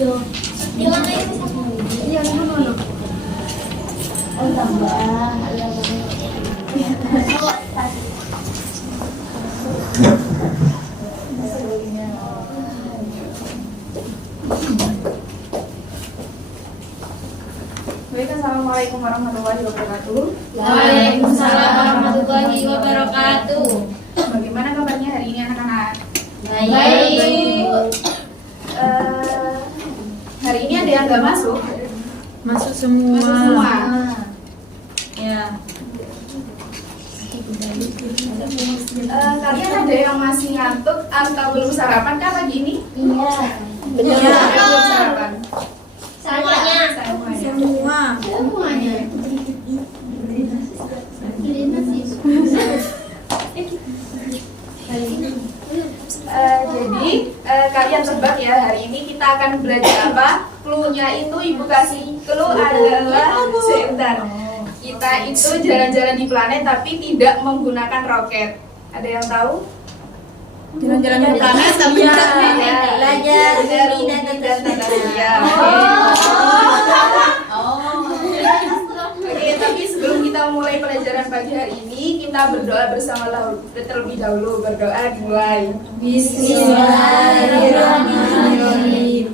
Iya. Bilang aja sama. Iya, mana? Oh, tambah. Baik, assalamualaikum warahmatullahi wabarakatuh. Waalaikumsalam warahmatullahi wabarakatuh. Bagaimana kabarnya hari ini anak-anak? Baik. Hari ini ada yang nggak masuk? Masuk semua. Masuk semua. Ya. Kalian ada yang masih ngantuk atau belum sarapan kah pagi ini? Iya. Benar. Yang belum sarapan. Semuanya. Semua. Semuanya. Jadi kalian tebak ya, hari ini kita akan belajar apa? Clue-nya itu ibu kasih clue adalah sebentar. Kita itu jalan-jalan di planet tapi tidak menggunakan roket. Ada yang tahu? Jalan-jalan di planet tapi Belajar Bumi dan tata surya. Oke, tapi sebelum kita mulai pelajaran pagi hari ini, kita berdoa bersama terlebih dahulu. Berdoa dimulai. Bismillahirrahmanirrahim.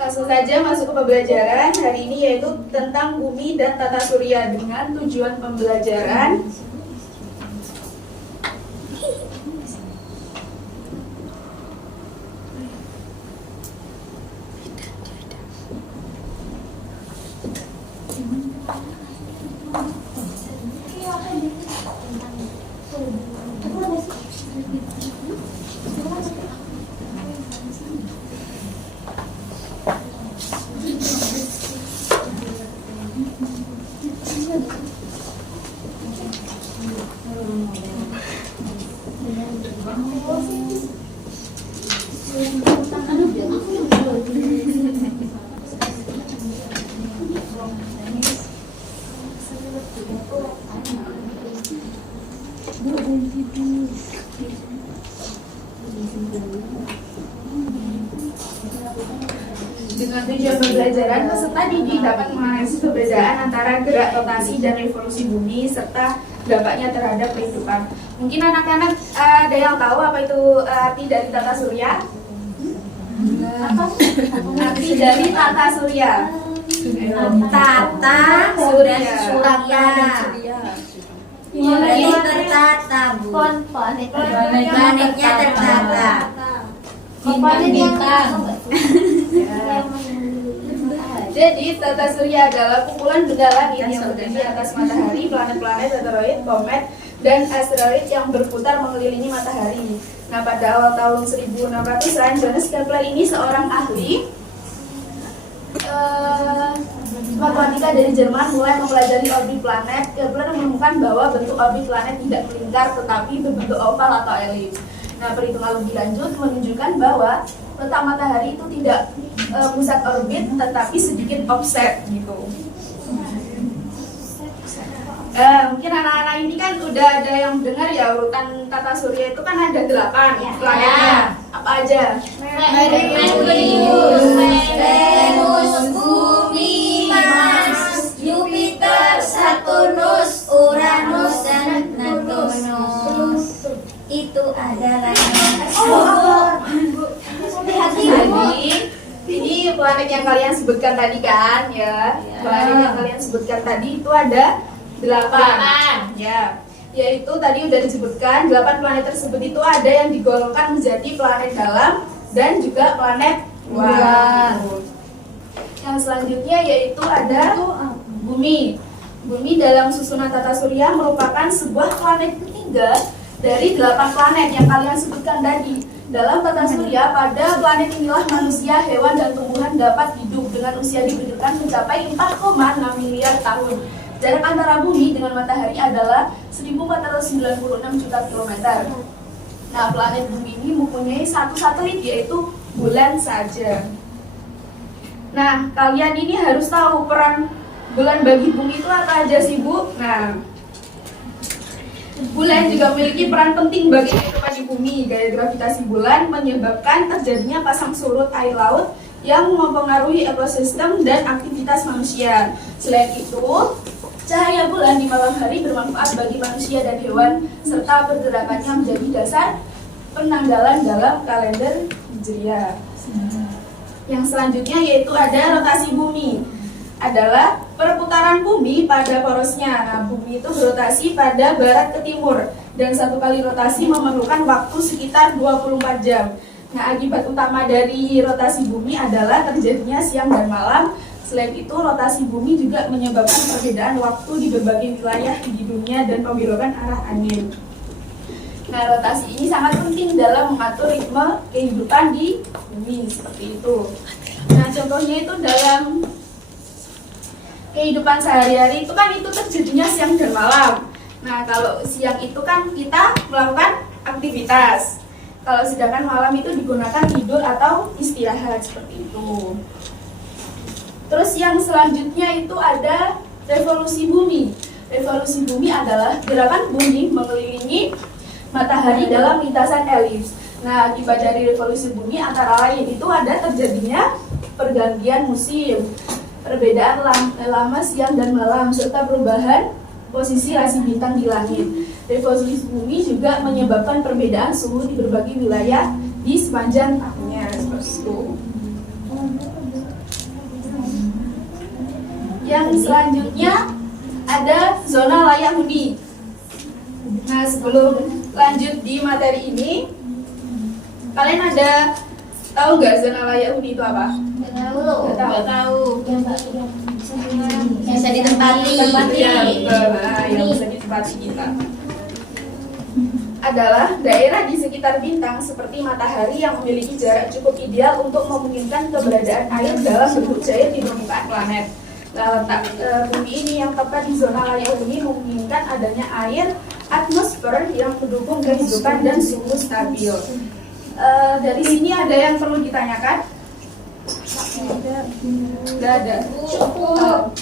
Langsung saja masuk ke pembelajaran hari ini, yaitu tentang bumi dan tata surya dengan tujuan pembelajaran. Dengan tujuan pembelajaran, peserta didik dapat menganalisis perbedaan antara gerak rotasi dan revolusi bumi serta dampaknya terhadap kehidupan. Mungkin anak-anak ada yang tahu apa itu arti dari tata surya? Arti dari tata surya. Tata Surya. Ini tertata, Bu. Planetnya tertata. Bintang. Jadi tata surya adalah kumpulan benda langit yang berdiri di atas matahari, planet-planet, asteroid, komet, dan asteroid yang berputar mengelilingi matahari. Nah, pada awal tahun 1600-an, Johannes Kepler ini seorang ahli matematika dari Jerman mulai mempelajari orbit planet. Kepler menemukan bahwa bentuk orbit planet tidak melingkar tetapi berbentuk oval atau elips. Nah, perhitungan lebih lanjut menunjukkan bahwa letak matahari itu tidak pusat orbit tetapi sedikit offset gitu. Mungkin anak-anak ini kan udah ada yang dengar ya, urutan tata surya itu kan ada 8 planetnya. Apa aja? Merkurius, Venus, Bumi, Mars, Jupiter, Saturnus, Uranus, dan Neptunus. Itu adalah Jadi ini planet yang kalian sebutkan tadi kan ya. Planet yang kalian sebutkan tadi itu ada 8. Ya. Yaitu tadi udah disebutkan 8 planet tersebut itu ada yang digolongkan menjadi planet dalam dan juga planet luar. Yang selanjutnya yaitu ada Bumi. Bumi dalam susunan tata surya merupakan sebuah planet ketiga dari 8 planet yang kalian sebutkan tadi. Dalam tata surya, pada planet inilah manusia, hewan, dan tumbuhan dapat hidup dengan usia diperkirakan mencapai 4,6 miliar tahun. Jarak antara bumi dengan matahari adalah 1496 juta kilometer. Nah, planet bumi ini mempunyai satu satelit, yaitu bulan saja. Nah, kalian ini harus tahu peran bulan bagi bumi itu apa aja sih, Bu? Nah, bulan juga memiliki peran penting bagi kehidupan di bumi. Gaya gravitasi bulan menyebabkan terjadinya pasang surut air laut yang mempengaruhi ekosistem dan aktivitas manusia. Selain itu, cahaya bulan di malam hari bermanfaat bagi manusia dan hewan, serta pergerakannya menjadi dasar penanggalan dalam kalender Hijriah. Yang selanjutnya yaitu ada rotasi bumi. Adalah perputaran bumi pada porosnya. Nah, bumi itu berotasi pada barat ke timur, dan satu kali rotasi memerlukan waktu sekitar 24 jam. Nah, akibat utama dari rotasi bumi adalah terjadinya siang dan malam. Selain itu, rotasi bumi juga menyebabkan perbedaan waktu di berbagai wilayah di dunia dan pembelokan arah angin. Nah, rotasi ini sangat penting dalam mengatur ritme kehidupan di bumi, seperti itu. Nah, contohnya itu dalam kehidupan sehari-hari itu kan itu terjadinya siang dan malam. Nah, kalau siang itu kan kita melakukan aktivitas. Kalau sedangkan malam itu digunakan tidur atau istirahat, seperti itu. Terus yang selanjutnya itu ada revolusi bumi. Revolusi bumi adalah gerakan bumi mengelilingi matahari dalam lintasan elips. Nah, akibat dari revolusi bumi antara lain itu ada terjadinya pergantian musim, perbedaan lama siang dan malam, serta perubahan posisi rasi bintang di langit. Revolusi bumi juga menyebabkan perbedaan suhu di berbagai wilayah di sepanjang tahunnya, seperti itu. Yang selanjutnya ada zona layak huni. Nah, sebelum lanjut di materi ini, kalian ada tahu nggak zona layak huni itu apa? Nggak tahu. Bisa ditempati. Ya, betul. Nah, yang bisa ditempati kita adalah daerah di sekitar bintang seperti matahari yang memiliki jarak cukup ideal untuk memungkinkan keberadaan air dalam bentuk cair di permukaan planet. Nah, letak bumi ini yang tepat di zona layak huni memungkinkan adanya air, atmosfer yang mendukung kehidupan dan suhu stabil. Dari sini ada yang perlu ditanyakan? Tidak ada. Cukup.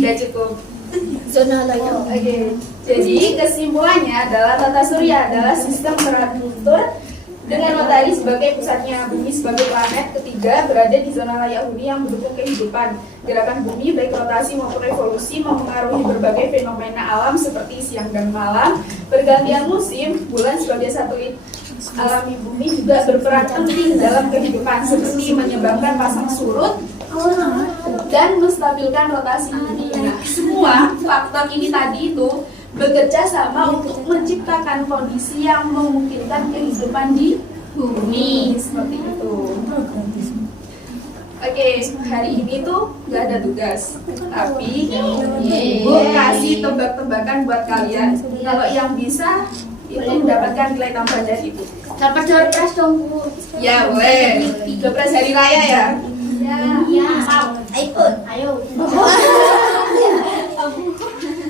Ya cukup. Zona layak. Oke. Jadi kesimpulannya adalah tata surya adalah sistem teratur dengan matahari sebagai pusatnya. Bumi sebagai planet ketiga berada di zona layak huni yang mendukung kehidupan. Gerakan bumi baik rotasi maupun revolusi mempengaruhi berbagai fenomena alam seperti siang dan malam, pergantian musim, bulan sebagai satelit alami bumi juga berperan penting dalam kehidupan seperti menyebabkan pasang surut dan menstabilkan rotasi bumi. Nah, semua faktor ini tadi itu bekerja sama untuk menciptakan kondisi yang memungkinkan kehidupan di bumi, seperti itu. Oke, hari ini tuh nggak ada tugas, tapi Ibu kasih tebak-tebakan buat kalian. Kalau yang bisa itu mendapatkan nilai tambahan dari Ibu. Dapat surprise dong, Bu. Ya boleh. Surprise hari raya ya. Ya. Ikut. Ayo.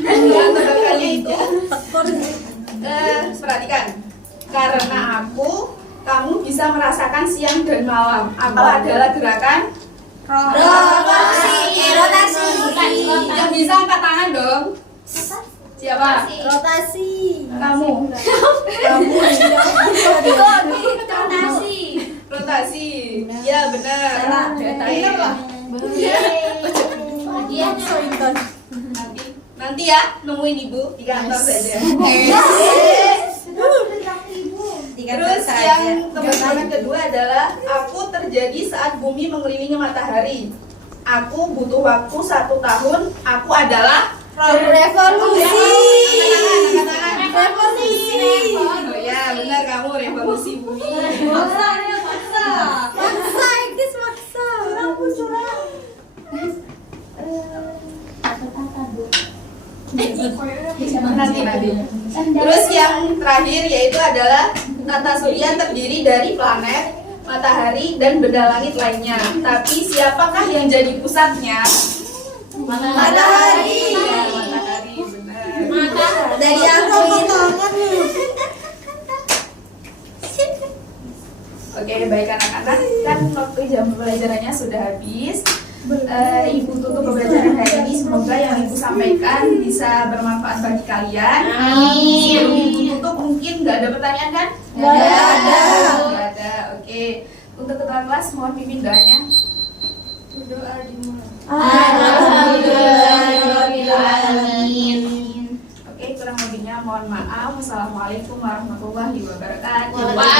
Tebakannya itu perhatikan. Karena aku, kamu bisa merasakan siang dan malam. Aku adalah gerakan Rotasi. yang bisa angkat tangan dong. Siapa? Rotasi. Kamu. Rotasi. Ya benar. Benar lah. Nanti ya nemuin Ibu di kantor saja. Terus yang tebakan kedua adalah aku terjadi saat bumi mengelilingi matahari. Aku butuh waktu 1 tahun. Aku adalah Revolusi. Oh ya benar, kamu revolusi bumi. Maksa. Nanti. Terus yang terakhir yaitu adalah tata surya terdiri dari planet, matahari, dan benda langit lainnya. Tapi siapakah yang jadi pusatnya? Matahari. Ya, matahari, benar. Dari aku Oke, baik anak-anak, kan waktu jam pelajarannya sudah habis. Ibu tutup pembelajaran hari ini. Semoga yang Ibu sampaikan bisa bermanfaat bagi kalian. Amin. Sebelum Ibu tutup, mungkin nggak ada pertanyaan kan? Nggak ada. Nggak ada. Oke. Untuk ketua kelas mohon pimpin doanya. Berdoa dimulai. Alhamdulillahirobbilalamin. Oke, kurang lebihnya mohon maaf. Wassalamualaikum warahmatullahi wabarakatuh. Waalaikumsalam.